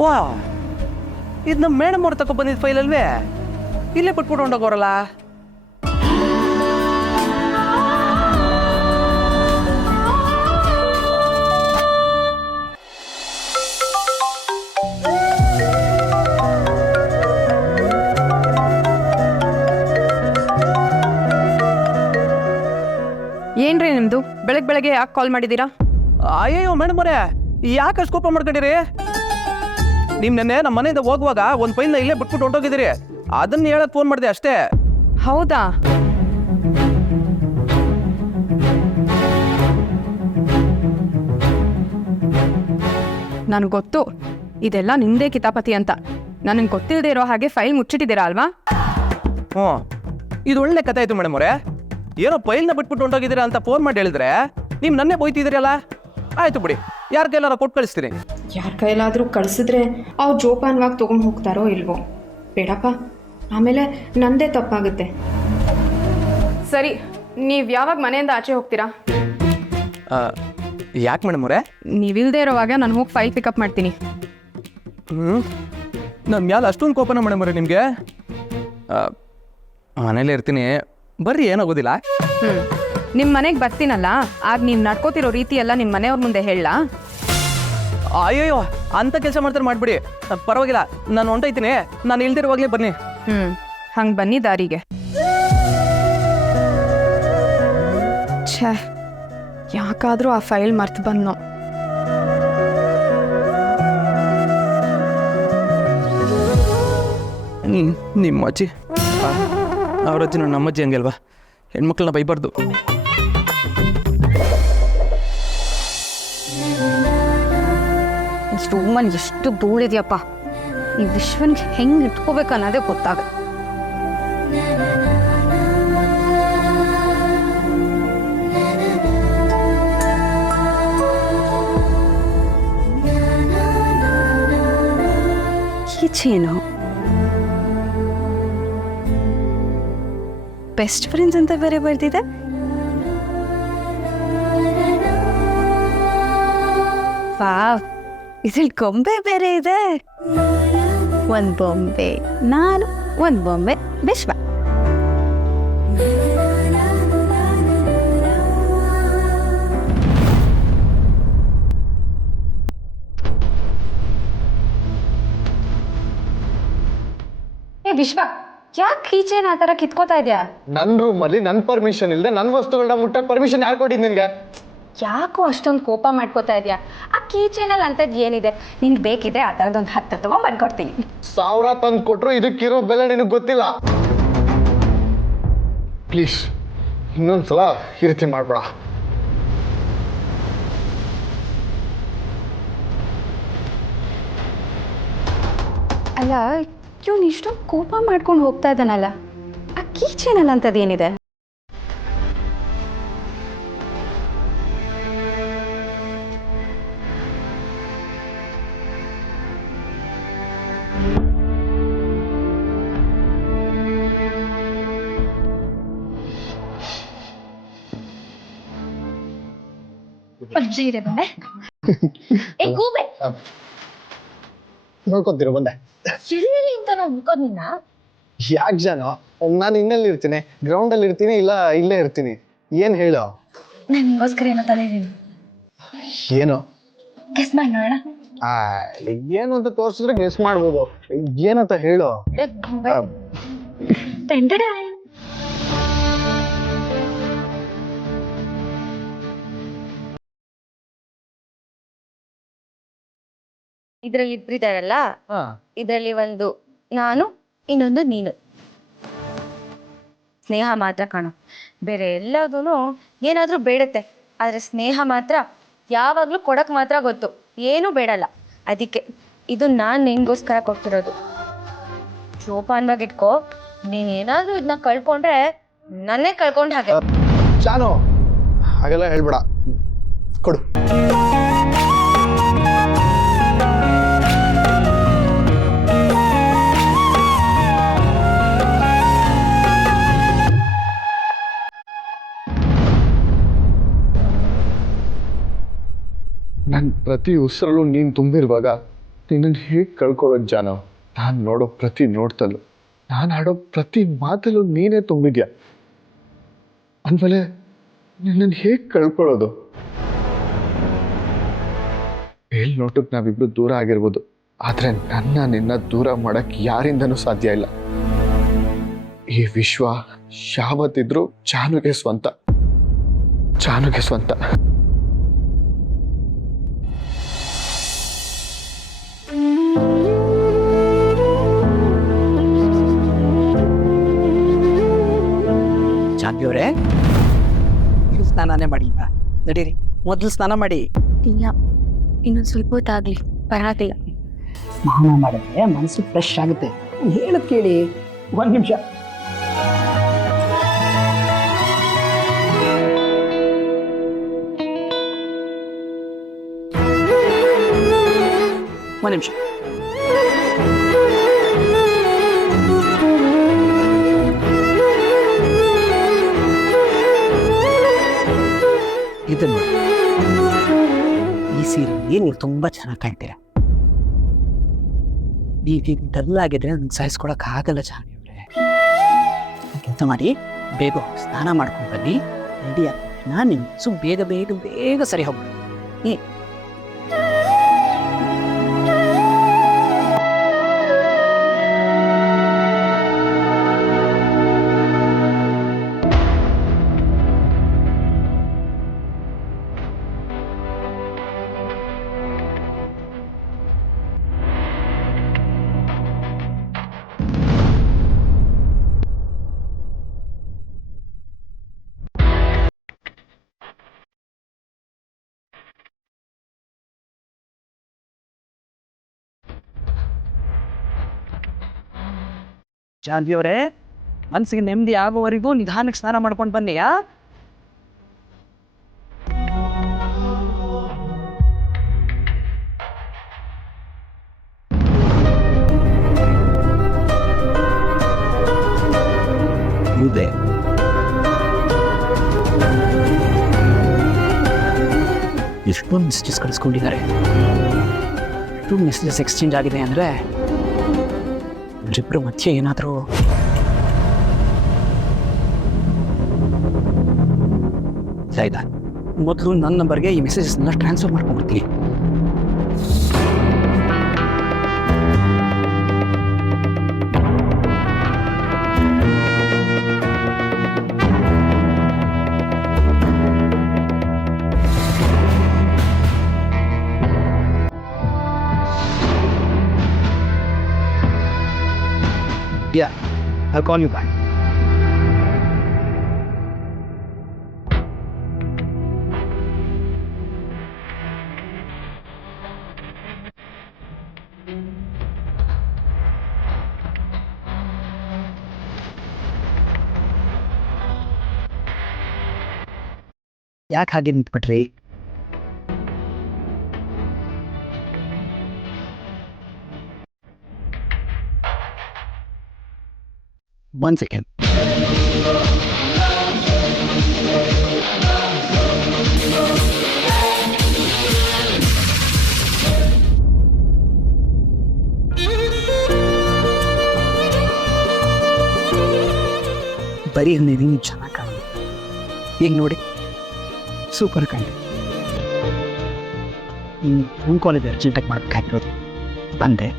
ವಾ, ಇದು ನಮ್ಮ ಮೇಡಮ್ ಅವ್ರು ತಗೊ ಬಂದಿದ್ದ ಫೈಲ್ ಅಲ್ವೇ? ಇಲ್ಲೇ ಬಿಟ್ಬಿಟ್ಟು ಹೊಂಡೋಗೋರಲ್ಲ. ಏನ್ರಿ ನಿಮ್ದು? ಬೆಳಗ್ಗೆ ಯಾಕೆ ಕಾಲ್ ಮಾಡಿದ್ದೀರಾ? ಅಯ್ಯೋ ಮೇಡಮ್ ಅವರೇ, ಯಾಕೆ ಅಷ್ಟು ಕೋಪ ಮಾಡ್ಕೊಂಡಿರಿ? ನೀವು ನೆನ್ನೆ ನಮ್ಮ ಮನೆಯಿಂದ ಹೋಗುವಾಗ ಒಂದು ಫೈಲ್ನ ಇಲ್ಲೇ ಬಿಟ್ಬಿಟ್ಟು ಹೊಂಟೋಗಿದ್ದೀರಿ. ಅದನ್ನ ಹೇಳಕ್ ಫೋನ್ ಮಾಡಿದೆ ಅಷ್ಟೇ. ಹೌದಾ? ನನಗೆ ಗೊತ್ತು ಇದೆಲ್ಲ ನಿಮ್ದೇ ಕಿತಾಪತಿ ಅಂತ. ನನಗೆ ಗೊತ್ತಿಲ್ಲದೆ ಇರೋ ಹಾಗೆ ಫೈಲ್ ಮುಚ್ಚಿಟ್ಟಿದ್ದೀರಾ ಅಲ್ವಾ? ಹ್ಞೂ, ಇದು ಒಳ್ಳೆ ಕಥೆ ಆಯ್ತು ಮೇಡಮ್ ಅವರೇ. ಏನೋ ಫೈಲ್ನ ಬಿಟ್ಬಿಟ್ಟು ಹೊಂಟೋಗಿದ್ದೀರಾ ಅಂತ ಫೋನ್ ಮಾಡಿ ಹೇಳಿದ್ರೆ ನೀವು ನನ್ನೇ ಬೈತಿದ್ದೀರಲ್ಲ. ಆಯ್ತು ಬಿಡಿ, ಯಾರ ಕೈಲಾರ ಕೊಟ್ಟು ಕಳಿಸ್ತೀನಿ. ಯಾರ ಕೈಲಾದರೂ ಕಳಿಸಿದ್ರೆ ಅವ್ರು ಜೋಪಾನವಾಗಿ ತೊಗೊಂಡು ಹೋಗ್ತಾರೋ ಇಲ್ವೋ? ಬೇಡಪ್ಪ, ಆಮೇಲೆ ನಂದೇ ತಪ್ಪಾಗುತ್ತೆ. ಸರಿ, ನೀವು ಯಾವಾಗ ಮನೆಯಿಂದ ಆಚೆ ಹೋಗ್ತೀರಾ? ಯಾಕೆ ಮೇಡಮ್ ಅವರೇ? ನೀವಿಲ್ಲದೆ ಇರೋವಾಗ ನಾನು ಹೋಗಿ ಫೈಲ್ ಪಿಕಪ್ ಮಾಡ್ತೀನಿ. ನನ್ನ ಮ್ಯಾಲೆ ಅಷ್ಟೊಂದು ಕೋಪನ ಮೇಡಮ್ ಅವರೇ ನಿಮಗೆ? ಮನೇಲೇ ಇರ್ತೀನಿ, ಬರ್ರಿ, ಏನಾಗೋದಿಲ್ಲ. ನಿಮ್ಮ ಮನೆಗೆ ಬರ್ತೀನಲ್ಲ, ಆಗ ನೀವು ನಡ್ಕೋತಿರೋ ರೀತಿ ಎಲ್ಲ ನಿಮ್ಮ ಮನೆಯವ್ರ ಮುಂದೆ ಹೇಳಲಾ? ಅಯ್ಯಯ್ಯೋ, ಅಂಥ ಕೆಲಸ ಮಾಡ್ತಾರೆ ಮಾಡಿಬಿಡಿ. ಪರವಾಗಿಲ್ಲ, ನಾನು ಹೊಂಟೈತೀನಿ. ನಾನು ಇಲ್ದಿರುವಾಗಲೇ ಬನ್ನಿ. ಹಂಗೆ ಬನ್ನಿ ದಾರಿಗೆ. ಛೇ, ಯಾಕಾದರೂ ಆ ಫೈಲ್ ಮರ್ತು ಬಂದ್ನೋ. ನಿಮ್ಮ ಅಜ್ಜಿ, ಅವ್ರ ಅಜ್ಜಿ ನಮ್ಮ ಅಜ್ಜಿ ಹಂಗೆ ಅಲ್ವಾ? ಹೆಣ್ಮಕ್ಳನ್ನ ಬೈಬಾರ್ದು. ರೂಮಲ್ಲಿ ಎಷ್ಟು ಧೂಳಿದೆಯಪ್ಪ. ಈ ವಿಶ್ವನ್ಗೆ ಹೆಂಗೆ ಇಟ್ಕೋಬೇಕು ಅನ್ನೋದೇ ಗೊತ್ತಾಗುತ್ತೆ. ಕೀಚೇನು ಬೆಸ್ಟ್ ಫ್ರೆಂಡ್ಸ್ ಅಂತ ಬೇರೆ ಬರ್ತಿದೆ. ವಾವ್, ಇದ್ರಲ್ಲಿ ಗೊಂಬೆ ಬೇರೆ ಇದೆ. ಒಂದು ಬೊಂಬೆ ನಾನು, ಒಂದು ಬೊಂಬೆ ವಿಶ್ವ. ವಿಶ್ವ, ಯಾಕೆ ಕೀಚೇನ್ ಆ ಥರ ಕಿತ್ಕೋತಾ ಇದೆಯಾ? ನನ್ನ ರೂಮಲ್ಲಿ ನನ್ನ ಪರ್ಮಿಷನ್ ಇಲ್ಲದೆ ನನ್ನ ವಸ್ತುಗಳನ್ನ ಮುಟ್ಟಕ್ಕೆ ಪರ್ಮಿಷನ್ ಯಾರು ಕೊಟ್ಟಿದ್ದು ನಿನಗೆ? ಯಾಕೋ ಅಷ್ಟೊಂದು ಕೋಪ ಮಾಡ್ಕೋತಾ ಇದೆಯಾ? ಆ ಕೀಚೇನಲ್ಲಿ ಅಂಥದ್ದು ಏನಿದೆ? ನಿನ್ಗೆ ಬೇಕಿದ್ರೆ ಆ ಥರದೊಂದು 10 ತಗೊಂಡು ಬಂದ್ಕೊಡ್ತೀನಿ. 1000 ತಂದು ಕೊಟ್ಟರು ಇದಕ್ಕಿರೋ ಬೆಲೆ ನಿನಗೆ ಗೊತ್ತಿಲ್ಲ. ಪ್ಲೀಸ್, ಇನ್ನೊಂದ್ಸಲ ಈ ರೀತಿ ಮಾಡ್ಬೇಡ. ಅಲ್ಲ, ಇವನು ಇಷ್ಟೊಂದು ಕೋಪ ಮಾಡ್ಕೊಂಡು ಹೋಗ್ತಾ ಇದ್ದಾನಲ್ಲ, ಆ ಕೀಚೇನಲ್ಲಿ ಅಂಥದ್ದು ಏನಿದೆ? ನೋಡ್ಕೊತೀರ ಬಂದೆ. ಯಾಕೆ ಜಾನು, ನಾನು ಇನ್ನೆಲ್ಲಿ ಇರ್ತೀನಿ? ಗ್ರೌಂಡಲ್ಲಿ ಇರ್ತೀನಿ, ಇಲ್ಲ ಇಲ್ಲೇ ಇರ್ತೀನಿ. ಏನು ಹೇಳು? ನನಗೋಸ್ಕರ ಏನೋ ತಂದಿದ್ದೀನಿ. ಏನು? ಗೆಸ್ ಮಾಡಿ ನೋಡೋಣ. ಏನು ಅಂತ ತೋರಿಸಿದ್ರೆ ಗೆಸ್ ಮಾಡ್ಬೋದು. ಏನಂತ ಹೇಳು? ಇದ್ರಲ್ಲಿ ಇಬ್ಬರಿದಾರಲ್ಲ, ಇದರಲ್ಲಿ ಒಂದು ನಾನು, ಇನ್ನೊಂದು ನೀನು. ಸ್ನೇಹ ಮಾತ್ರ ಕಾಣು, ಬೇರೆ ಎಲ್ಲದೂ ಏನಾದ್ರೂ ಬೇಡತ್ತೆ. ಆದ್ರೆ ಸ್ನೇಹ ಮಾತ್ರ ಯಾವಾಗ್ಲೂ ಕೊಡಕ್ ಮಾತ್ರ ಗೊತ್ತು, ಏನು ಬೇಡಲ್ಲ. ಅದಕ್ಕೆ ಇದು ನಾನ್ ನಿನ್ಗೋಸ್ಕರ ಕೊಡ್ತಿರೋದು. ಜೋಪಾನ್ವಾಗಿ ಇಟ್ಕೋ. ನೀನೇನಾದ್ರೂ ಇದನ್ನ ಕಳ್ಕೊಂಡ್ರೆ ನನ್ನೇ ಕಳ್ಕೊಂಡ್ ಹಾಗೆ. ಜಾನು, ಹಾಗೆಲ್ಲ ಹೇಳ್ಬೇಡ, ಕೊಡು. ನನ್ನ ಪ್ರತಿ ಉಸಿರಲ್ಲೂ ನೀನು ತುಂಬಿರುವಾಗ ನಿನ್ನನ್ನು ಹೇಗೆ ಕಳ್ಕೊಳ್ಳೋದು ಜಾನು? ನಾನು ನೋಡೋ ಪ್ರತಿ ನೋಡ್ತಲ್ಲೂ, ನಾನು ಆಡೋ ಪ್ರತಿ ಮಾತಲ್ಲೂ ನೀನೇ ತುಂಬಿದ್ಯಾ. ಅಂದಮೇಲೆ ನಿನ್ನನ್ನು ಹೇಗೆ ಕಳ್ಕೊಳ್ಳೋದು? ಮೇಲ್ ನೋಟಕ್ಕೆ ನಾವಿಬ್ರು ದೂರ ಆಗಿರ್ಬೋದು, ಆದರೆ ನಿನ್ನ ದೂರ ಮಾಡಕ್ಕೆ ಯಾರಿಂದನೂ ಸಾಧ್ಯ ಇಲ್ಲ. ಈ ವಿಶ್ವ ಯಾವತ್ತಿದ್ರೂ ಜಾನುಗೆ ಸ್ವಂತ. ಜಾನ್ವಿಯವರೇ, ಈಗ ಸ್ನಾನನೇ ಮಾಡಿಲ್ವಾ? ನಡೀರಿ, ಮೊದಲು ಸ್ನಾನ ಮಾಡಿ. ಇಲ್ಲ, ಇನ್ನೊಂದು ಸ್ವಲ್ಪ ಹೊತ್ತಾಗಲಿ, ಪರವಾಗಿಲ್ಲ. ಸ್ನಾನ ಮಾಡಿದ್ರೆ ಮನಸ್ಸು ಫ್ರೆಶ್ ಆಗುತ್ತೆ. ಹೇಳದ್ ಕೇಳಿ, ಒಂದು ನಿಮಿಷ. ಒಂದು ನಿಮಿಷ. ಇದನ್ನು ನೋಡಿ, ಈ ಸೀರೆ ನೀವು ತುಂಬ ಚೆನ್ನಾಗಿ ಕಾಣ್ತೀರ. ನೀವೀಗ ಡಲ್ ಆಗಿದ್ರೆ ನನಗೆ ಸಹಿಸ್ಕೊಳಕ್ ಆಗಲ್ಲ ಜಾನ್ವಿಯವರೇ. ಕೆಲಸ ಮಾಡಿ, ಬೇಗ ಹೋಗಿ ಸ್ನಾನ ಮಾಡ್ಕೊಂಡು ಬನ್ನಿ. ರೆಡಿ ಆಗಿ ನಾನು ನಿಮ್ಮ ಬೇಗ ಬೇಗ ಬೇಗ ಸರಿ ಹೋಗ್ಬಿಡಿ. ಜಾನ್ವಿಯವರೇ, ಮನಸ್ಸಿಗೆ ನೆಮ್ಮದಿ ಆಗೋವರೆಗೂ ನಿಧಾನಕ್ಕೆ ಸ್ನಾನ ಮಾಡ್ಕೊಂಡು ಬನ್ನಿಯಾ. ಇದೆ ಎಷ್ಟೊಂದು ಮೆಸೇಜಸ್ ಕಳಿಸ್ಕೊಂಡಿದ್ದಾರೆ. ಎಷ್ಟು ಮೆಸೇಜಸ್ ಎಕ್ಸ್ಚೇಂಜ್ ಆಗಿದೆ ಅಂದರೆ ಇಬ್ಬರು ಮಧ್ಯೆ ಏನಾದರೂ ಇಲ್ಲ. ಮೊದಲು ನನ್ನ ನಂಬರ್ಗೆ ಈ ಮೆಸೇಜಸ್ನೆಲ್ಲ transfer ಮಾಡ್ಕೊಂಡ್ಬಿಡ್ತೀನಿ. Yeah, I'll call you back. ಯಾಕೆ ಹಾಗೆ ನಿಂತ್ಬಿಟ್ರಿ? One second. ಬರೀ ನೀವು ಚೆನ್ನಾಗಿ ಕಾಣುತ್ತೆ. ಈಗ ನೋಡಿ, ಸೂಪರ್ ಕಾಣಿ. ಫೋನ್ ಕಾಲ್ ಇದೆ, ಅರ್ಜೆಂಟಾಗಿ ಮಾಡಬೇಕಾಗಿರೋದು. ಬಂದೆ.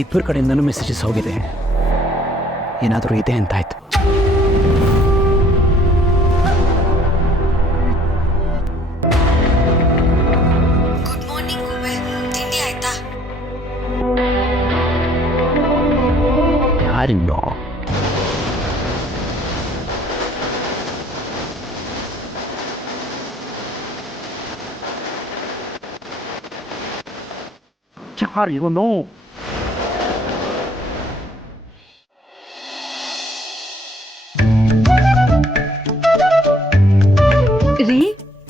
ಇಬ್ಬರ ಕಡೆಯಿಂದನೂ ಮೆಸೇಜಸ್ ಹೋಗಿದೆ. ಏನಾದರೂ ಇದೆ ಅಂತಾಯ್ತು. ಗುಡ್ ಮಾರ್ನಿಂಗ್ ಹೂವೆ, ತಿಂಡಿ ಆಯ್ತಾ? ಯಾರಿಲ್ಲ. ಯಾರು ಇವನು?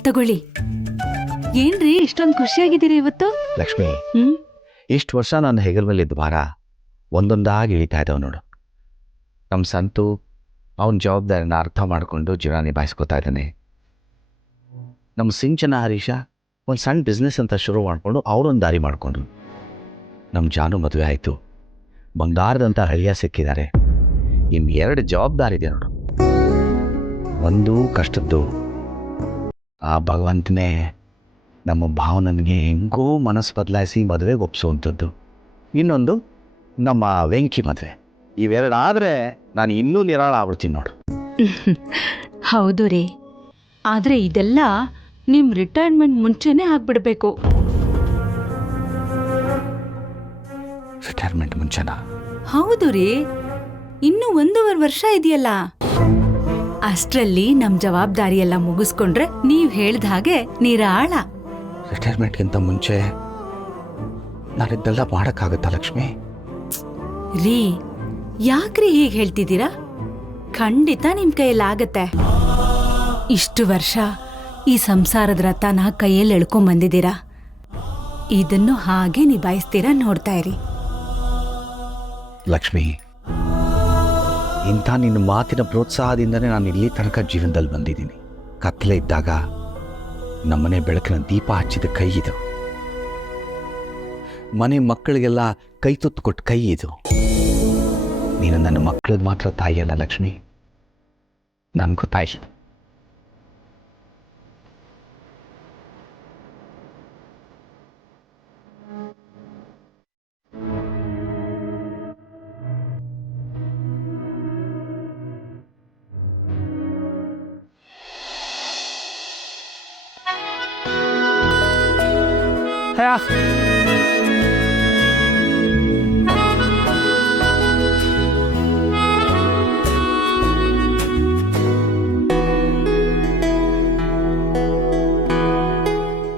ತಗೊಳ್ಳಿ. ಏನ್ರಿ ಇಷ್ಟೊಂದು ಖುಷಿಯಾಗಿದ್ದೀರಿ ಇವತ್ತು? ಲಕ್ಷ್ಮಿ, ಹ್ಮ್ ಇಷ್ಟು ವರ್ಷ ನನ್ನ ಹೆಗಲ ಮೇಲಿದ್ದ ಭಾರ ಒಂದೊಂದಾಗಿ ಇಳಿತಾ ಇದ್ದಾವೆ ನೋಡು. ನಮ್ಮ ಸಂತು ಅವನ ಜವಾಬ್ದಾರಿನ ಅರ್ಥ ಮಾಡಿಕೊಂಡು ಜೀವನ ನಿಭಾಯಿಸ್ಕೊತಾ ಇದ್ದಾನೆ. ನಮ್ಮ ಸಿಂಚನ ಹರೀಶ ಒಂದು ಸಣ್ಣ ಬಿಸ್ನೆಸ್ ಅಂತ ಶುರು ಮಾಡಿಕೊಂಡು ಅವರೊಂದು ದಾರಿ ಮಾಡಿಕೊಂಡ್ರು. ನಮ್ಮ ಜಾನು ಮದುವೆ ಆಯಿತು, ಬಂಗಾರದಂಥ ಹಳಿಯ ಸಿಕ್ಕಿದ್ದಾರೆ. ಇನ್ನು 2 ಜವಾಬ್ದಾರಿ ಇದೆ ನೋಡು. ಒಂದು ಕಷ್ಟದ್ದು, ಆ ಭಗವಂತನೇ ನಮ್ಮ ಭಾವನನಿಗೆ ಹೆಂಗೋ ಮನಸ್ಸು ಬದಲಾಯಿಸಿ ಮದುವೆಗೆ ಒಪ್ಪಿಸುವಂಥದ್ದು. ಇನ್ನೊಂದು ನಮ್ಮ ವೆಂಕಿ ಮದುವೆ. ಇವೆರಡು ಆದರೆ ನಾನು ಇನ್ನೂ ನಿರಾಳ ಆಗ್ಬಿಡ್ತೀನಿ ನೋಡು. ಹೌದು ರೀ, ಆದ್ರೆ ಇದೆಲ್ಲ ನಿಮ್ ರಿಟೈರ್ಮೆಂಟ್ ಮುಂಚೆನೇ ಆಗ್ಬಿಡ್ಬೇಕು. ರಿಟೈರ್ಮೆಂಟ್ ಮುಂಚೆನಾ? ಹೌದು ರೀ, ಇನ್ನು 1.5 ವರ್ಷ ಇದೆಯಲ್ಲ. ಅಷ್ಟ್ರಲ್ಲಿ ನಮ್ ಜವಾಬ್ದಾರಿ ಎಲ್ಲ ಮುಗಿಸ್ಕೊಂಡ್ರೆ ನೀವ್ ಹೇಳ್ದ ಹಾಗೆ ನಿರಾಳ. ರಿಟೈರ್ಮೆಂಟ್ಗಿಂತ ಮುಂಚೆ ನಾನಿದ್ದೆಲ್ಲ ಮಾಡೋಕ್ಕಾಗತ್ತಾ ಲಕ್ಷ್ಮಿ? ರೀ, ಯಾಕ್ರಿ ಹೀಗೆ ಹೇಳ್ತಿದ್ದೀರಾ? ಖಂಡಿತ ನಿಮ್ ಕೈಯಲ್ಲಾಗತ್ತೆ. ಇಷ್ಟು ವರ್ಷ ಈ ಸಂಸಾರದ ರಥನ ಕೈಯಲ್ಲಿ ಎಳ್ಕೊಂಬಂದಿದ್ದೀರಾ. ಇದನ್ನು ಹಾಗೆ ನಿಭಾಯಿಸ್ತೀರಾ, ನೋಡ್ತಾ ಇರಿ. ಲಕ್ಷ್ಮಿ, ಇಂಥ ನಿನ್ನ ಮಾತಿನ ಪ್ರೋತ್ಸಾಹದಿಂದನೇ ನಾನು ಇಲ್ಲಿ ತನಕ ಜೀವನದಲ್ಲಿ ಬಂದಿದ್ದೀನಿ. ಕತ್ತಲೆ ಇದ್ದಾಗ ನಮ್ಮನೆ ಬೆಳಕಿನ ದೀಪ ಹಚ್ಚಿದ ಕೈ ಇದು. ಮನೆ ಮಕ್ಕಳಿಗೆಲ್ಲ ಕೈ ತುತ್ತು ಕೊಟ್ಟು ಕೈ ಇದು. ನೀನು ನನ್ನ ಮಕ್ಕಳದ್ದು ಮಾತ್ರ ತಾಯಿಯಲ್ಲ ಲಕ್ಷ್ಮಿ, ನನಗೂ ತಾಯಿ.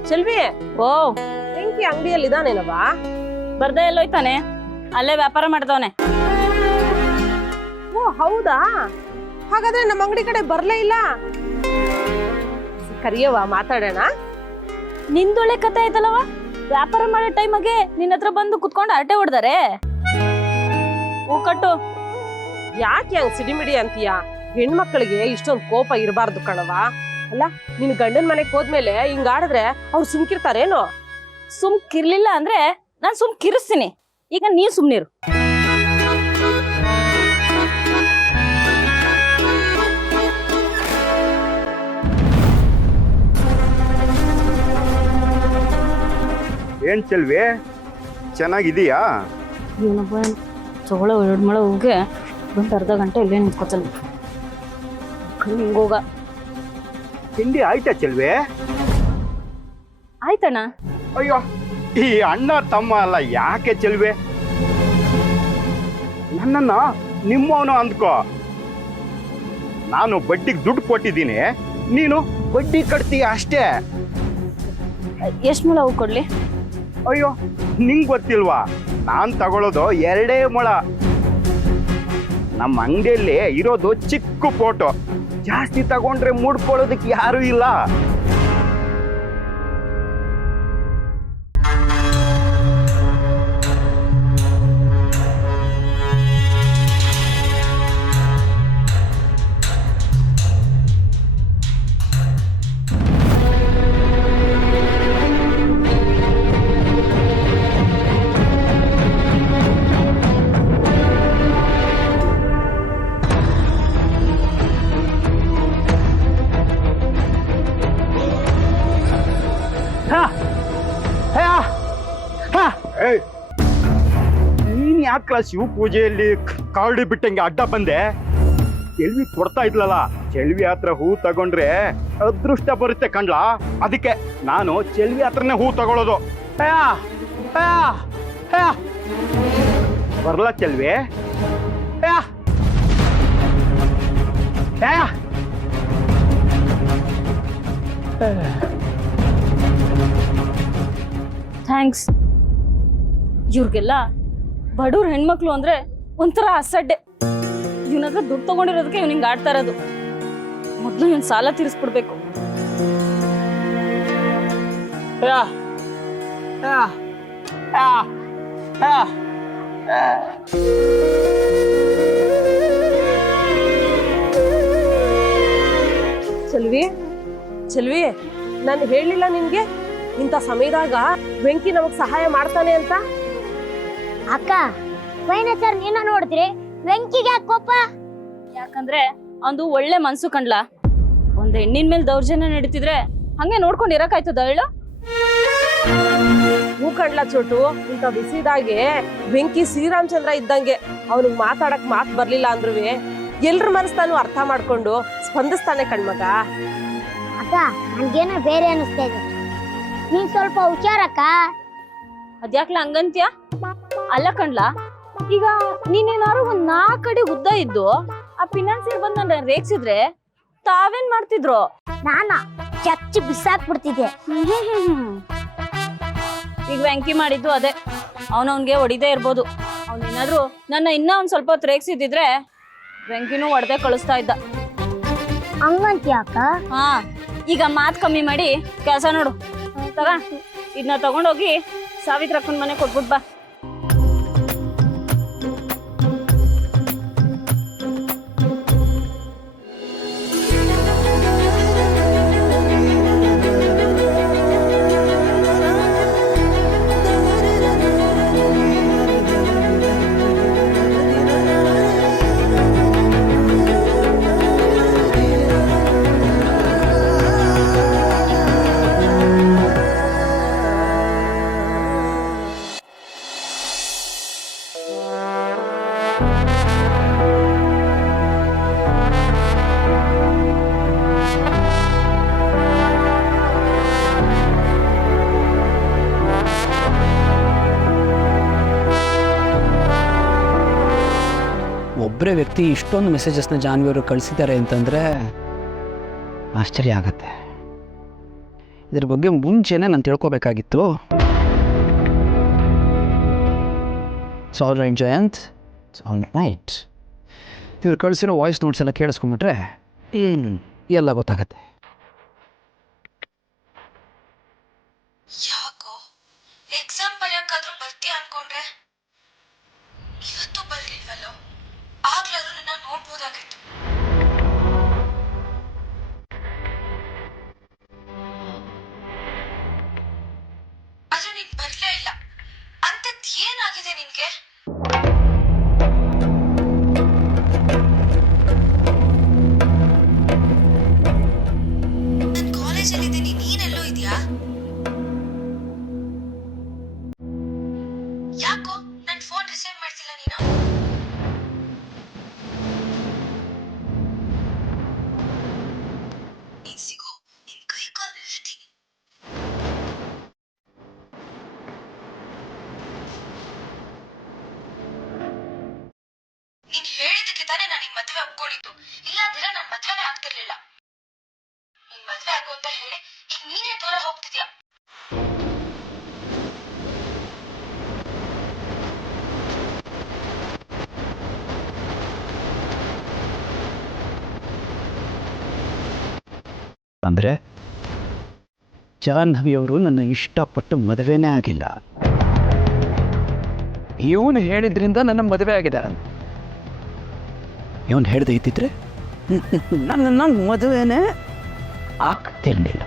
ಚೆಲ್ವಿ, ಓ, ಬೆಂಕಿ ಅಂಗಡಿಯಲ್ಲಿ ಇದಾನೇನವಾ? ಬರ್ದೇ ಎಲ್ಲೋಯ್ತಾನೆ, ಅಲ್ಲೇ ವ್ಯಾಪಾರ ಮಾಡ್ದವನೆ. ಓ ಹೌದಾ? ಹಾಗಾದ್ರೆ ನಮ್ಮ ಅಂಗಡಿ ಕಡೆ ಬರ್ಲೇ ಇಲ್ಲ. ಕರಿಯವ, ಮಾತಾಡೋಣ. ನಿಂದೊಳ್ಳೆ ಕತೆ ಆಯ್ತಲ್ಲವ, ವ್ಯಾಪಾರ ಮಾಡೋ ಟೈಮಗೆ ನಿನ್ನ ಹತ್ರ ಬಂದು ಕುತ್ಕೊಂಡು ಹರಟೆ ಹೊಡ್ದಾರೆ. ಹೂ ಕಟ್ಟು. ಯಾಕೆ ಹಂಗ್ ಸಿಡಿಮಿಡಿ ಅಂತೀಯ? ಹೆಣ್ಮಕ್ಳಿಗೆ ಇಷ್ಟೊಂದು ಕೋಪ ಇರಬಾರ್ದು ಕಣವ. ಅಲ್ಲ, ನಿನ್ ಗಂಡನ್ ಮನೆಗ್ ಹೋದ್ಮೇಲೆ ಹಿಂಗ್ ಆಡಿದ್ರೆ ಅವ್ರು ಸುಮ್ಕಿರ್ತಾರೇನು? ಸುಮ್ಕಿರ್ಲಿಲ್ಲ ಅಂದ್ರೆ ನಾನ್ ಸುಮ್ಕಿರಿಸ್ತೀನಿ. ಈಗ ನೀ ಸುಮ್ನಿರು. ಏನ್ ಚೆಲ್ವಿ, ಚೆನ್ನಾಗಿದೀಯಾ? ಇವನೊಬ್ಬ ತಗೊಳ್ಳೋ 2 ಮಳ ಹೋಗಿ ಒಂದು ಅರ್ಧ ಗಂಟೆ ಇಲ್ಲೇ ನಿಂತ್ಕೊತಲ್ಲ. ಹಿಂಗೋಗ. ತಿಂಡಿ ಆಯ್ತಾ ಚೆಲ್ವಿ? ಆಯ್ತಣ್ಣ. ಅಯ್ಯೋ, ಈ ಅಣ್ಣ ತಮ್ಮ ಅಲ್ಲ ಯಾಕೆ ಚೆಲ್ವಿ? ನನ್ನನ್ನ ನಿಮ್ಮವನು ಅಂದ್ಕೋ. ನಾನು ಬಡ್ಡಿಗೆ ದುಡ್ಡು ಕೊಟ್ಟಿದ್ದೀನಿ, ನೀನು ಬಡ್ಡಿ ಕಟ್ತೀಯ ಅಷ್ಟೇ. ಎಷ್ಟು ಮೊಳ ಹೂ ಕೊಡ್ಲಿ? ಅಯ್ಯೋ, ನಿಂಗ್ ಗೊತ್ತಿಲ್ವಾ? ನಾನ್ ತಗೊಳ್ಳೋದು 2 ಮೊಳ. ನಮ್ಮ ಅಂಗಡಿಯಲ್ಲಿ ಇರೋದು ಚಿಕ್ಕ ಫೋಟೋ. ಜಾಸ್ತಿ ತಗೊಂಡ್ರೆ ಮುಡ್ಕೊಳ್ಳೋದಕ್ಕೆ ಯಾರು ಇಲ್ಲ. ನೀನ್ ಯಾಕ ಶಿವ ಪೂಜೆಯಲ್ಲಿ ಕಾರಡಿ ಬಿಟ್ಟಂಗೆ ಅಡ್ಡ ಬಂದೆ? ಚೆಲ್ವಿ ಕೊಡ್ತಾ ಇದ್ಲಲ್ಲ, ಚೆಲ್ವಿ ಹತ್ರ ಹೂ ತಗೊಂಡ್ರೆ ಅದೃಷ್ಟ ಬರುತ್ತೆ ಕಣ್ಲಾ. ಅದಕ್ಕೆ ನಾನು ಚೆಲ್ವಿ ಹತ್ರನೇ ಹೂ ತಗೊಳ್ಳೋದು. ಬರ್ಲಾ ಚೆಲ್ವಿ? ಥ್ಯಾಂಕ್ಸ್. ಇವ್ರಿಗೆಲ್ಲ ಬಡವ್ರ ಹೆಣ್ಮಕ್ಳು ಅಂದ್ರೆ ಒಂಥರ ಅಸಡ್ಡೆ. ಇವನ ಹತ್ರ ದುಡ್ಡು ತಗೊಂಡಿರೋದಕ್ಕೆ ಇವ್ನ ಹಿಂಗ್ ಆಡ್ತಾ ಇರೋದು. ಮೊದ್ಲು ಇವ್ನ ಸಾಲ ತೀರಿಸ್ಬಿಡ್ಬೇಕು. ಚೆಲ್ವಿ ಚೆಲ್ವಿ ನಾನು ಹೇಳಿಲ್ಲ ನಿನ್ಗೆ ಇಂಥ ಸಮಯದಾಗ ವೆಂಕಿ ನಮಗ್ ಸಹಾಯ ಮಾಡ್ತಾನೆ ಅಂತ. ಅಕ್ಕ ಫೈನಾನ್ಸರ್ ನೀನ ನೋಡಿದ್ರಿ ವೆಂಕಿಗೆ ಯಾಕೆ ಕೋಪ? ಯಾಕಂದ್ರೆ ಅವ್ನು ಒಳ್ಳೆ ಮನ್ಸು ಕಂಡ್ಲ. ಒಂದ್ ಹೆಣ್ಣಿನ ಮೇಲೆ ದೌರ್ಜನ್ಯ ನಡೀತಿದ್ರೆ ಹಂಗೆ ನೋಡ್ಕೊಂಡು ಇರಕಾಯ್ತದ ಹೇಳು? ಹೂ ಕಂಡ್ಲ ಚೋಟು, ಇಂಥ ಬಿಸಿದಾಗೆ ವೆಂಕಿ ಶ್ರೀರಾಮಚಂದ್ರ ಇದ್ದಂಗೆ. ಅವನಿಗೆ ಮಾತಾಡಕ್ ಮಾತು ಬರ್ಲಿಲ್ಲ ಅಂದ್ರೂ ಎಲ್ರ ಮನಸ್ತಾನು ಅರ್ಥ ಮಾಡ್ಕೊಂಡು ಸ್ಪಂದಿಸ್ತಾನೆ ಕಣ್ಮಗ. ಅಕ್ಕ ನನ್ಗೇನೋ ಬೇರೆ ಅನಿಸ್ತಾ ಇದೆ, ನೀನ್ ಸ್ವಲ್ಪ ಹುಷಾರಕ್ಕ. ಅದ್ಯಾಕ್ಲ ಹಂಗಂತ್ಯ? ಅಲ್ಲ ಕಣ್ಲ, ಈಗ ನೀನೇನಾರು ಒಂದ್ 4 ಅಡಿ ಉದ್ದ ಇದ್ದು ಆ ಫಿನಾನ್ಸಿಯರ್ ಬಂದ್ ನನ್ನ ರೇಗ್ಸಿದ್ರೆ ತಾವೇನ್ ಮಾಡ್ತಿದ್ರು? ನಾನಾ ಚಚ್ಚಿ ಬಿಸಾಕ್ಬಿಡ್ತಿದ್ದೆ. ಈಗ ವೆಂಕಿ ಮಾಡಿದ್ದು ಅದೇ. ಅವನವನ್ಗೆ ಹೊಡಿದೇ ಇರ್ಬೋದು. ಅವನೇನಾದ್ರು ನನ್ನ ಇನ್ನ ಒಂದ್ ಸ್ವಲ್ಪ ಹೊತ್ತು ರೇಗ್ಸಿದ್ರೆ ವೆಂಕಿನೂ ಹೊಡೆದೇ ಕಳಿಸ್ತಾ ಇದ್ದ. ಹಂಗಂತ್ಯ ಅಕ್ಕ? ಹಾ, ಈಗ ಮಾತ್ ಕಮ್ಮಿ ಮಾಡಿ ಕೆಲಸ ನೋಡು. ತಗ ಇದನ್ನ ತಗೊಂಡೋಗಿ ಸಾವಿತ್ರಕ್ಕನ ಮನೆ ಕೊಟ್ಬಿಟ್ ಬಾ. ಒಬ್ಬರೇ ವ್ಯಕ್ತಿ ಇಷ್ಟೊಂದು ಮೆಸೇಜಸ್ನ ಜಾನ್ವಿಯವರು ಕಳಿಸಿದ್ದಾರೆ ಅಂತಂದರೆ ಆಶ್ಚರ್ಯ ಆಗತ್ತೆ. ಇದ್ರ ಬಗ್ಗೆ ಮುಂಚೆನೇ ನಾನು ತಿಳ್ಕೊಬೇಕಾಗಿತ್ತು. It's all right Jayant, it's all right. ಇವ್ರು ಕಳಿಸಿರೋ ವಾಯ್ಸ್ ನೋಟ್ಸ್ ಎಲ್ಲ ಕೇಳಿಸ್ಕೊಂಬಿಟ್ರೆ ಎಲ್ಲ ಗೊತ್ತಾಗತ್ತೆ. ಯಾಕೋ ಎಕ್ಸಾಮ್ ಬರೆಯೋಕ್ಕಾದ್ರೂ ಬರ್ತೀಯ ಅನ್ಕೊಂಡ್ರೆ ಇವತ್ತು ಬರ್ಲಿಲ್ವಲ್ಲೋ? ಆಗ್ಲಾದ್ರೂ ನನ್ನ ನೋಡ್ಬೋದಾಗಿತ್ತು. ಆದ್ರೆ ನೀನ್ ಬರ್ಲೇ ಇಲ್ಲ. ಅಂತದ್ ಏನಾಗಿದೆ ನಿನ್ಗೆ? ನನ್ ಕಾಲೇಜಲ್ಲಿದ್ದೀನಿ, ನೀನೆಲ್ಲೋ ಇದೆಯಾ? ಯಾಕೋ ನನ್ ಫೋನ್ ರಿಸೀವ್ ಮಾಡ್ತಿಲ್ಲ ನೀನು? ನೀನ್ ಸಿಗು, ನಿನ್ ಕೈ ಕಾಲ್ ಹಿಡ್ತೀನಿ. ನೀನ್ ಹೇಳಿದಕ್ಕೆ ತಾನೇ ನಾನು ಈ ಮದ್ವೆ ಒಪ್ಕೊಂಡಿದ್ದು. ಇಲ್ಲಾಂದ್ರೆ ನನ್ ಮದ್ವೆನೇ ಆಗ್ತಿರ್ಲಿಲ್ಲ. ನೀನ್ ಮದ್ವೆ ಆಗು ಅಂತ ಹೇಳಿ ಈಗ ನೀನೇ ದೂರ ಹೋಗ್ತಿದ್ಯಾ. ಅಂದರೆ ಜಾಹ್ನವಿಯವರು ನನ್ನ ಇಷ್ಟಪಟ್ಟು ಮದುವೆನೇ ಆಗಿಲ್ಲ. ಇವನು ಹೇಳಿದ್ರಿಂದ ನನ್ನ ಮದುವೆ ಆಗಿದೆ. ಇವನು ಹೇಳ್ದೆ ಇದ್ದಿದ್ರೆ ನನ್ನ ಮದುವೆನೇ ಆಗ್ತಿರ್ಲಿಲ್ಲ.